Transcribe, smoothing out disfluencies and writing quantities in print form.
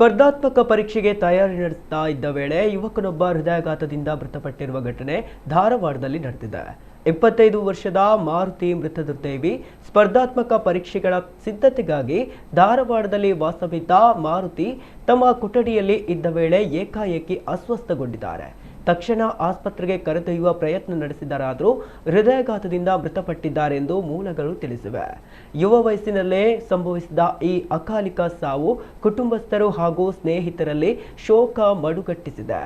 ಸ್ಪರ್ಧಾತ್ಮಕ ಪರೀಕ್ಷೆಗೆ ತಯಾರಿ ನಡೆಸ್ತಾ ಇದ್ದ ವೇಳೆ ಯುವಕನೊಬ್ಬ ಹೃದಯಾಘಾತದಿಂದ ಮೃತಪಟ್ಟಿರುವ ಘಟನೆ ಧಾರವಾಡದಲ್ಲಿ ನಡೆದಿದೆ. 25 ವರ್ಷದ ಮಾರುತಿ ಮೃತದೇವಿ ಸ್ಪರ್ಧಾತ್ಮಕ ಪರೀಕ್ಷೆಗಳ ಸಿದ್ಧತೆಗಾಗಿ ಧಾರವಾಡದಲ್ಲಿ ವಾಸವಿದ್ದ ಮಾರುತಿ ತಮ್ಮ ಕೊಠಡಿಯಲ್ಲಿ ಇದ್ದ ವೇಳೆ ಏಕಾಏಕಿ ಅಸ್ವಸ್ಥಗೊಂಡಿದ್ದಾರೆ. ತಕ್ಷಣ ಆಸ್ಪತ್ರೆಗೆ ಕರೆದೊಯ್ಯುವ ಪ್ರಯತ್ನ ನಡೆಸಿದರಾದರೂ ಹೃದಯಾಘಾತದಿಂದ ಮೃತಪಟ್ಟಿದ್ದಾರೆ ಎಂದು ಮೂಲಗಳು ತಿಳಿಸಿವೆ. ಯುವ ವಯಸ್ಸಿನಲ್ಲೇ ಸಂಭವಿಸಿದ ಈ ಅಕಾಲಿಕ ಸಾವು ಕುಟುಂಬಸ್ಥರು ಹಾಗೂ ಸ್ನೇಹಿತರಲ್ಲಿ ಶೋಕ ಮಡುಗಟ್ಟಿಸಿದೆ.